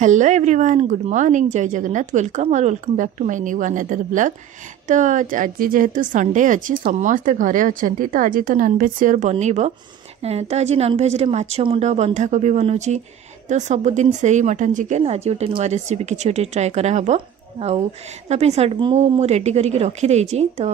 Hello everyone, good morning, जय Jagannath, welcome और welcome back to my new another blog. तो आज जेहेतु संडे अच्छी समस्ते घरे अच्छा तो आज तो नॉनवेज श्योर बनइब। तो आज नॉनवेज रे माछ मुंड बंधाकोबी बनूची। तो सबुदिन से ही मटन चिकेन आज गोटे नुआ रेसिपी किसी गोटे ट्राए कराहब। मु रेडी करके रखी तो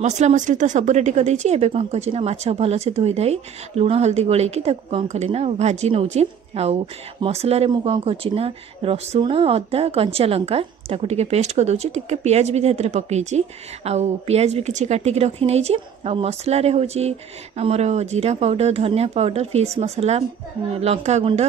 मसला मसली तो सब रेडी कर देछि। एबे कौन करछि ना माछ भल से धोई धाई लुण हल्दी गोलेकी ताकू कौन कली ना भाजी नौछि। आउ मसला रे मु कौन करछि ना रसुण अदा कंचा लंका ताकू टिके पेस्ट कर दोछि, टिके पियाज भी हेतरे पकेछि। आउ पियाज भी किछि काटिक रखी नैछि। आउ मसला रे होछि हमर जीरा पाउडर, धनिया पाउडर, फिश मसला, लंका गुंड,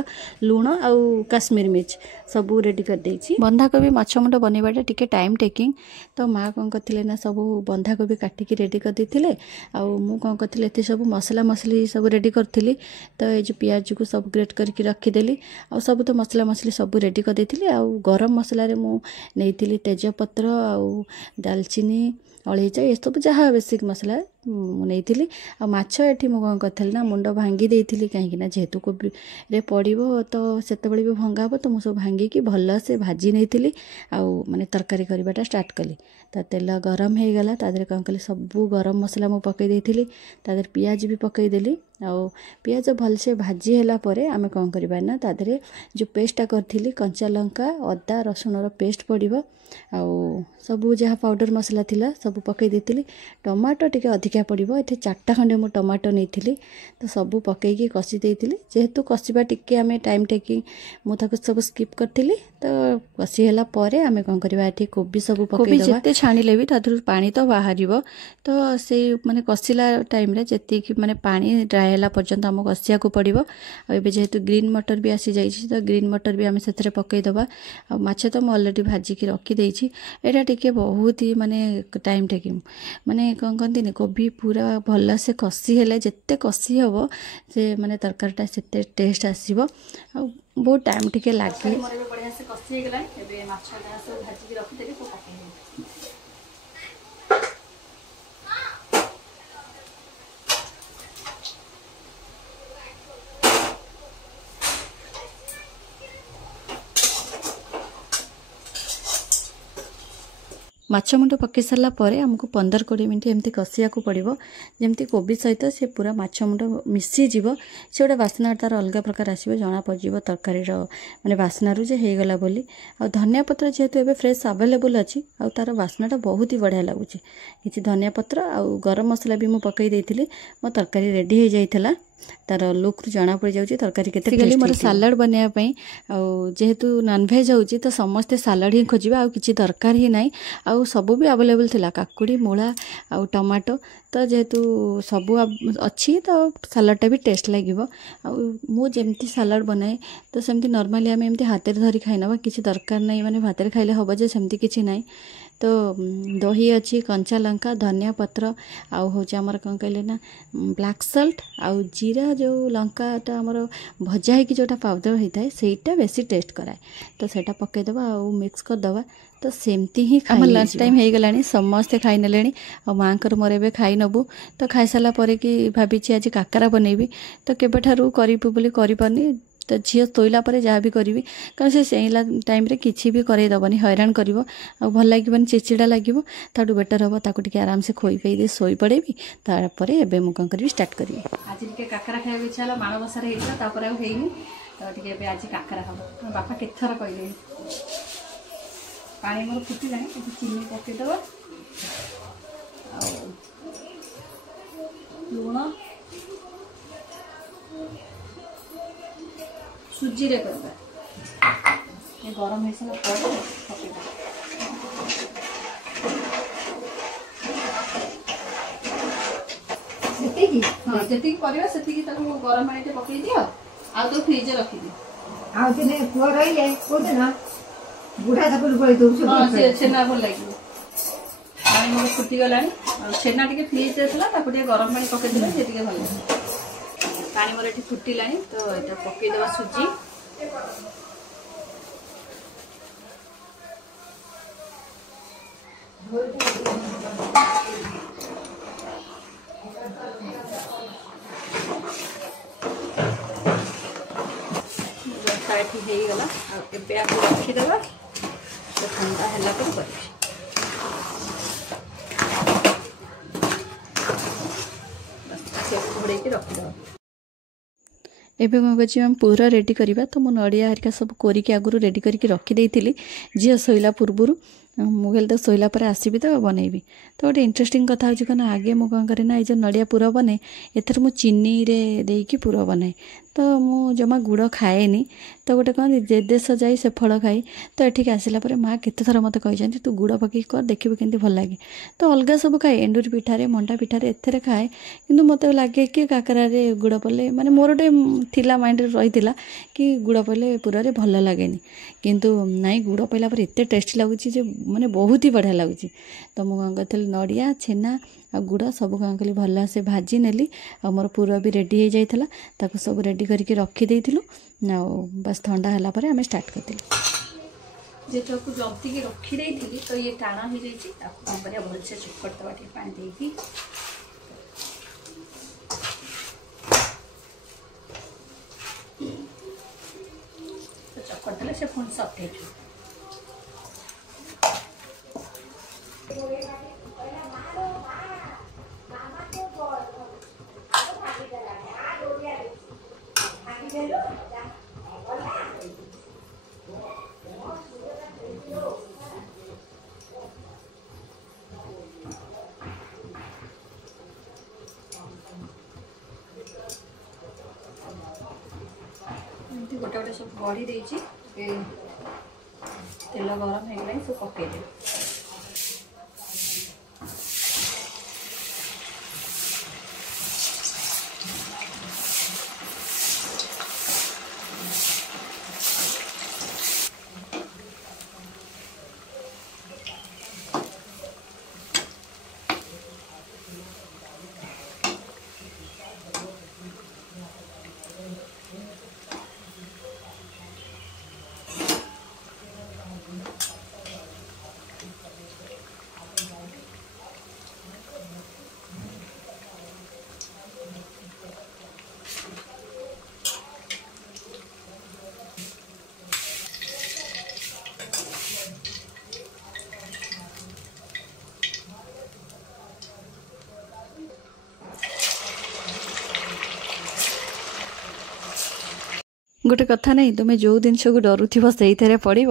लुण आउ काश्मीर मिर्च सब रेडी कर देछि। बंधाकोबी माछ मुंड बनइबाटा टिके टाइम टेकिंग। तो माँ कौन करथिले ना सब बंधाकोबी काटिक रेडी कर देथिले। आउ मु कौन करथिले एते सब मसला मसली सब रेडी करथिली। तो ए जो पियाज को सब ग्रेट करके रखीदेली। आउ सब तो मसला मसली सब रेडी कर देथिले। आउ गरम मसला रे मु नहीं तेजपत्र आउ दालचीनी अलईच ये सब जहाँ बेसिक मसला नहीं। आ माछ एठी मु कौन करी ना मुंड भांगी देइथिली कहीं जेहेतु कोबी रे पड़िबो तो सेतबेले भी भंगा हम तो मुझे भांगी की भल से भाजी नहीं। आउ माने तरकारी करवाटा स्टार्ट कली। तो तेल गरम हो गला तादर कौन कली सब गरम मसला मु पकई देइथिली। तादर पियाज भी पकईदेली। आउ पियाज भल से भाजी होला परे आमे कौन करबा ना तादरे जो पेस्टा करथिली कंचा लंका अदा रसुण रो पेस्ट पड़िबो। आउ सब जहाँ पाउडर मसला थिला सब पकई देइथिली। टमाटो टिके अधिका पड़िबो। एथे 4टा खंडे मु टमाटो नैथिली। तो सब पकईकी कसी देइथिली। जेहेतु कसिबा टिके आमे टाइम टेकिंग मु ताको सब स्किप करथिली। तो कसी होला परे आमे कोन करबा एठी कोबी सब पकई दबा। जेते छाणीले भी तादरु पानी तो बाहरिबो। तो से माने कसिला टाइम रे जेति कि माने पानी ड्राई होला पर्यंत हम कसिया को पड़िबो। आ एबे जेहेतु ग्रीन मटर भी आसी जाइछि तो ग्रीन मटर भी आमे सेथरे पकई दबा। आ माछ तो म ऑलरेडी भाजी की रखी देइछि। एटा टिके बहुत ही माने टाइम टेकिंग माने कोन कहंती कोबी पूरा भल से कसी हेले जेते कसी हबो से माने तरकारीटा सेते टेस्ट आसीबो। आ बहुत टाइम टिके लागे। मोर एबे बढ़िया से कसी हे गेला। एबे माछ ना सब भाजी की रखी देली तो पकई देली। माछ मुंड पकई सारा पर आमको 15-20 मिनट एमती कसिया को पड़ो जमती कोबी सहित से पूरा माछ मुंड मिसीज से गोटे बास्ना तार अलग प्रकार आसो जना पड़ तरकारी माने बास्नारू जे हो गला बोली। आ धनिया पत्र जेहेतु एबे फ्रेश अवेलेबल अच्छी आ तार बास्नाटा बहुत ही बढ़िया लगुच। कि धनिया पत्र आउ गरम मसला भी मुझे पकई देइथिली। मो तरकारी रेडी हो जाइथिला। तार लुक जाना पड़ जाऊँ तरकारी केते मोर सालाड बनवाई। जेहेतु नॉनवेज होची तो समस्ते सालाड ही खोजिबा आ किछि दरकार ही नाही। आ सब भी अवेलेबल थिला काकुड़ी मूला आ टमाटो। तो जेहेतु सब अच्छी तो सालाडटा भी टेस्ट लगिबो। आ मु जेमती सालाड बनाए तो सेमती नॉर्मली आम एमती हाथ धरी खाइनबा किछि दरकार नाही। माने भाତରେ खाइले हबो जे सेमती किछि नाही। तो दही अच्छी कंचा लंका धनिया पत्र आउ हूँ आमर कौन कहले ना ब्लैक सल्ट आउ जीरा जो लंकाटा आमर भजा होगी जोटा पाउडर होता है सेटा बेसी टेस्ट कराए। तो सेटा पकईदबा आउ मिक्स करदबा। तो सेमती ही आम लंच टाइम हो गलानी समस्ते खाई नेलेनी। आ माँ को मोर एबे खाई नबू। तो खाई सारा पर कि भाभी आज काकरा बनैबी। तो केबेठारू करिबू बोली करि पारनी। तो झील तोइला पर जहाँ भी करी कारण से चेला टाइम रे किसी भी करदबनी हैरान कर भल लगे चिड़चिड़ा लगे। ताठू बेटर हम ताको टिके आराम से खोई पे दे शोई पड़ेबी। तापर एबे मु कौन करी स्टार्ट करी। आज टिके काकरा खाइबा इच्छा होला माणबसार हेइला तापर आ हेइनी। तो टिके एबे आज काकरा हम बापा केथर कहले पानी मोर फुटी लानी चीनी पकई दबा लुण सुजी रे करबा। ये गरम हेसा पर पकेबा। सेती हां जेती करबा सेती ताको गरम पानी ते पकई दियो। आ तो फ्रिज रे रखी दियो। आ दिने पुआ रहिले कोते ना बुढ़ा तपुर पळी दउ छ। हां से छेना भल लागियो। पानी मोर फुटी गलानी। आ छेना टिके फ्रिज रे थला ताको टिके गरम पानी पकई दिले से टिके भल लागियो। पानी मोर एठी फुटी लानी। तो एटा पकई देबा सुजी। ଏଠି ହେଇଗଲା। ଆଉ ଏବେ ଆକୁ ରଖିଦେବା, ସେ ଥଣ୍ଡା ହେଲା ପରେ କରିବି। ଘୋଡ଼େଇକି ରଖିଦେବା। ଏବେ କ'ଣ କରୁଛି ଆମେ ପୁରା ରେଡ଼ି କରିବା। ତ ମୁଁ ନଡ଼ିଆ ହେରିକା ସବୁ କୋରିକି ଆଗରୁ ରେଡ଼ି କରିକି ରଖିଦେଇଥିଲି ଝିଅ ଶୋଇଲା ପୂର୍ବରୁ। ମୁଁ କହିଲି ତ ଶୋଇଲା ପରେ ଆସିବି ତ ବନେଇବି। ତ ଗୋଟେ ଇଣ୍ଟରେଷ୍ଟିଂ କଥା ହେଉଛି କ'ଣ, ଆଗେ ମୁଁ କ'ଣ କରେ ନା, ଏଇ ଯେଉଁ ନଡ଼ିଆ ପୁର ବନାଏ ଏଥିରେ ମୁଁ ଚିନିରେ ଦେଇକି ପୁର ବନାଏ। ତ ମୁଁ ଜମା ଗୁଡ଼ ଖାଏନି। ତ ଗୋଟେ କହନ୍ତି ଯେ ଦେଶ ଯାଇ ସେ ଫଳ ଖାଇ। ତ ଏଠିକି ଆସିଲା ପରେ ମାଆ କେତେଥର ମୋତେ କହିଛନ୍ତି ତୁ ଗୁଡ଼ ପକେଇକି କର, ଦେଖିବୁ କେମିତି ଭଲ ଲାଗେ। ତ ଅଲଗା ସବୁ ଖାଏ, ଏଣ୍ଡୁରି ପିଠାରେ, ମଣ୍ଡା ପିଠାରେ, ଏଥିରେ ଖାଏ। କିନ୍ତୁ ମୋତେ ଲାଗେ କି କାକରାରେ ଗୁଡ଼ ପଡ଼ିଲେ, ମାନେ ମୋର ଗୋଟେ ଥିଲା ମାଇଣ୍ଡରେ ରହିଥିଲା କି ଗୁଡ଼ ପଡ଼ିଲେ ପୁରରେ ଭଲ ଲାଗେନି। କିନ୍ତୁ ନାଇଁ, ଗୁଡ଼ ପଡ଼ିଲା ପରେ ଏତେ ଟେଷ୍ଟି ଲାଗୁଛି ଯେ ମାନେ ବହୁତ ହି ବଢ଼ିଆ ଲାଗୁଛି। ତ ମୁଁ କ'ଣ କରିଥିଲି, ନଡ଼ିଆ, ଛେନା ଆଉ ଗୁଡ଼ ସବୁ କ'ଣ କଲି ଭଲସେ ଭାଜି ନେଲି। ଆଉ ମୋର ପୁର ବି ରେଡ଼ି ହେଇଯାଇଥିଲା, ତାକୁ ସବୁ ରେଡ଼ି କରିକି ରଖିଦେଇଥିଲୁ। ଆଉ ବାସ୍ ଥଣ୍ଡା ହେଲା ପରେ ଆମେ ଷ୍ଟାର୍ଟ କରିଥିଲୁ। ଯେହେତୁ ଜନ୍ତିକି ରଖିଦେଇଥିଲି ତ ଇଏ ଟାଣ ହେଇଯାଇଛି, ତାକୁ କ'ଣ କରିବା ଭଲସେ ଚକଟି ଦେବା ଟିକେ ପାଣି ଦେଇକି। ଚକଟି ଦେଲେ ସେ ପୁଣି ସଫ୍ଟ ହେଇଯିବ। ଏମିତି ଗୋଟେ ଗୋଟେ ସବୁ ବଢ଼ି ଦେଇଛି। ତେଲ ଗରମ ହେଇଗଲାଣି, ସବୁ ପକେଇଦେବି। ଗୋଟେ କଥା ନାହିଁ, ତୁମେ ଯେଉଁ ଜିନିଷକୁ ଡରୁଥିବ ସେଇଥିରେ ପଡ଼ିବ।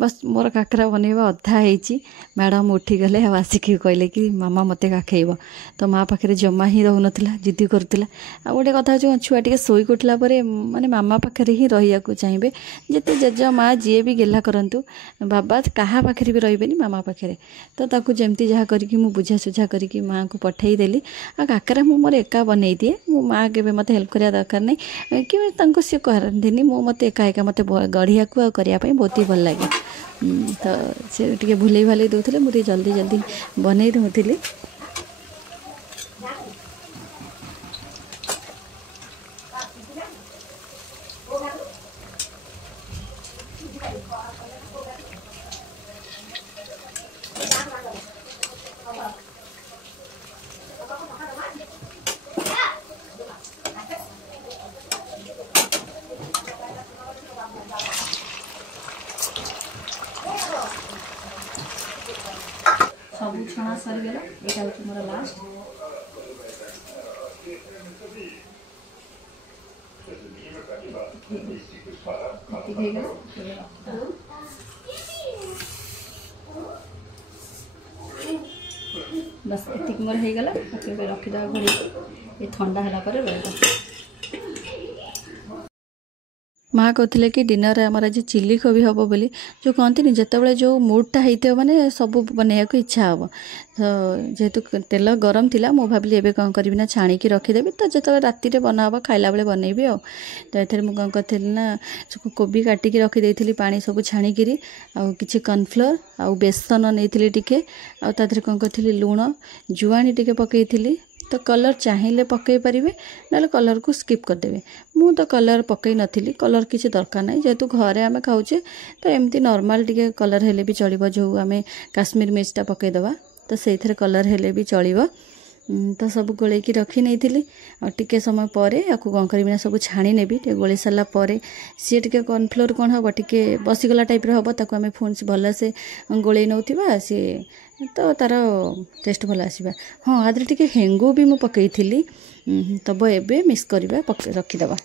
ବାସ୍ ମୋର କାକରା ବନେଇବା ଅଧା ହେଇଛି। ମ୍ୟାଡ଼ାମ୍ ଉଠିଗଲେ ଆଉ ଆସିକି କହିଲେ କି ମାମା ମୋତେ କାଖେଇବ। ତ ମା ପାଖରେ ଜମା ହିଁ ରହୁନଥିଲା, ଜିଦ୍ଦି କରୁଥିଲା। ଆଉ ଗୋଟେ କଥା ହେଉଛି, ଛୁଆ ଟିକେ ଶୋଇକି ଉଠିଲା ପରେ ମାନେ ମାମା ପାଖରେ ହିଁ ରହିବାକୁ ଚାହିଁବେ। ଯେତେ ଜେଜ ମା ଯିଏ ବି ଗେହ୍ଲା କରନ୍ତୁ, ବାବା କାହା ପାଖରେ ବି ରହିବେନି, ମାମା ପାଖରେ। ତ ତାକୁ ଯେମିତି ଯାହା କରିକି ମୁଁ ବୁଝାସୁଝା କରିକି ମାଆଙ୍କୁ ପଠେଇଦେଲି। ଆଉ କାକରା ମୁଁ ମୋର ଏକା ବନେଇଦିଏ। ମୋ ମା କେବେ ମୋତେ ହେଲ୍ପ କରିବା ଦରକାର ନାହିଁ, କି ତାଙ୍କୁ ସିଏ କରନ୍ତିନି। ମୁଁ ମୋତେ ଏକା ମୋତେ ଗଢ଼ିବାକୁ ଆଉ କରିବା ପାଇଁ ବହୁତ ହି ଭଲ ଲାଗେ। ତ ସେ ଟିକେ ଭୁଲେଇ ଭାଲେଇ ଦେଉଥିଲେ, ମୁଁ ଟିକେ ଜଲ୍ଦି ଜଲ୍ଦି ବନେଇ ଦେଉଥିଲି। ସବୁ ଛଣା ସରିଗଲା, ଏଇଟା ହେଉଛି ମୋର ଲାଷ୍ଟ। ହେଇଗଲା बस एतिक मोर हो गला रखीद घोड़ी ये ठंडा है रहता। माँ कहते कि डिनर आमर आज चिल्ली कोबी हम बोली जो कहती जिते जो मूडटा होता माने सब बनैया को इच्छा हम तो जेहेतु तेल गरम थिला मु भाविली एबे कौन करी ना छाणिकी रखीदेवी तो जो राति बना हम खाइला बेले बनैबी आ तो ये मुझे कौन करी ना कोबी काटिकी रखीदी पानी सब छाणिकी कि कॉर्नफ्लोर आ बेसन नहीं टिके आधे कौन करी लुण जुआणी टिके पकई तो कलर चाहिए पकई पारे ना कलर को स्किप करदेवे। मु तो कलर पकई नथी कलर किसी दरकार ना जेहेतु घरे आमे खाऊचे तो एमती नॉर्मल टिके कलर हेले भी चलिबो जो आमे काश्मीर मिर्चटा पकईदबा तो से कलर हेले भी चलिबो तो सब गोल रखी नहीं और टिके समय पर आपको कौन करी सब छाणी नेबी टे गोल सारा पर सी टे कॉर्नफ्लोर कौन हम टे बसीगला टाइप हम ताको आम पुणी भल से गोल नौथिबा सी तो तार टेस्ट भल आसवा। हाँ आदि टे हेंगु भी मुझे पकई तब एबे मिक्स करवा रखीदबा।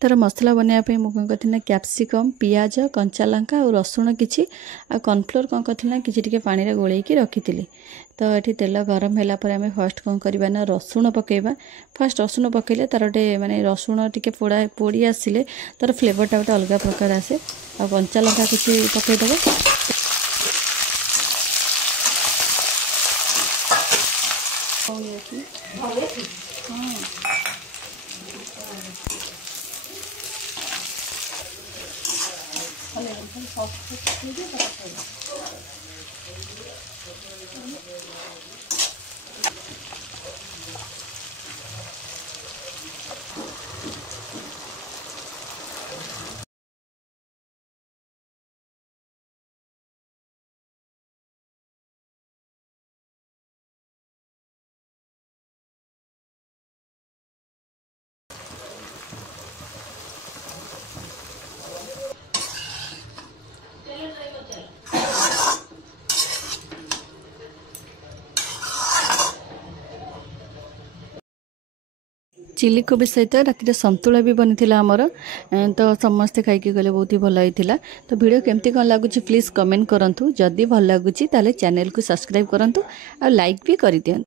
तार मसला बनाया मुझे कौन करना कैप्सिकम पियाज कंचा लंका और रसुण किसी आ कॉर्नफ्लोर कौन करना कि पानी रे गोलैकी रखी तो ये तेल गरम है आम फर्स्ट कौन करवा ना रसुण पकेबा। फर्स्ट रसुण पकेले तार गोटे माने रसुण टिके पोड़ा पोड़ी आसिले तार फ्लेवरटा गोटे अलग प्रकार आसे आ कंचा लंका किसी पकईदब। चिली कोबी सहित राति संतुला भी बनी आमर तो समस्ते खाई गले बहुत ही भल होता। तो वीडियो केमती कौन लगुच प्लीज कमेंट करूँ जदि भल लगुच चैनल को सब्सक्राइब करूँ और लाइक भी कर दियंतु।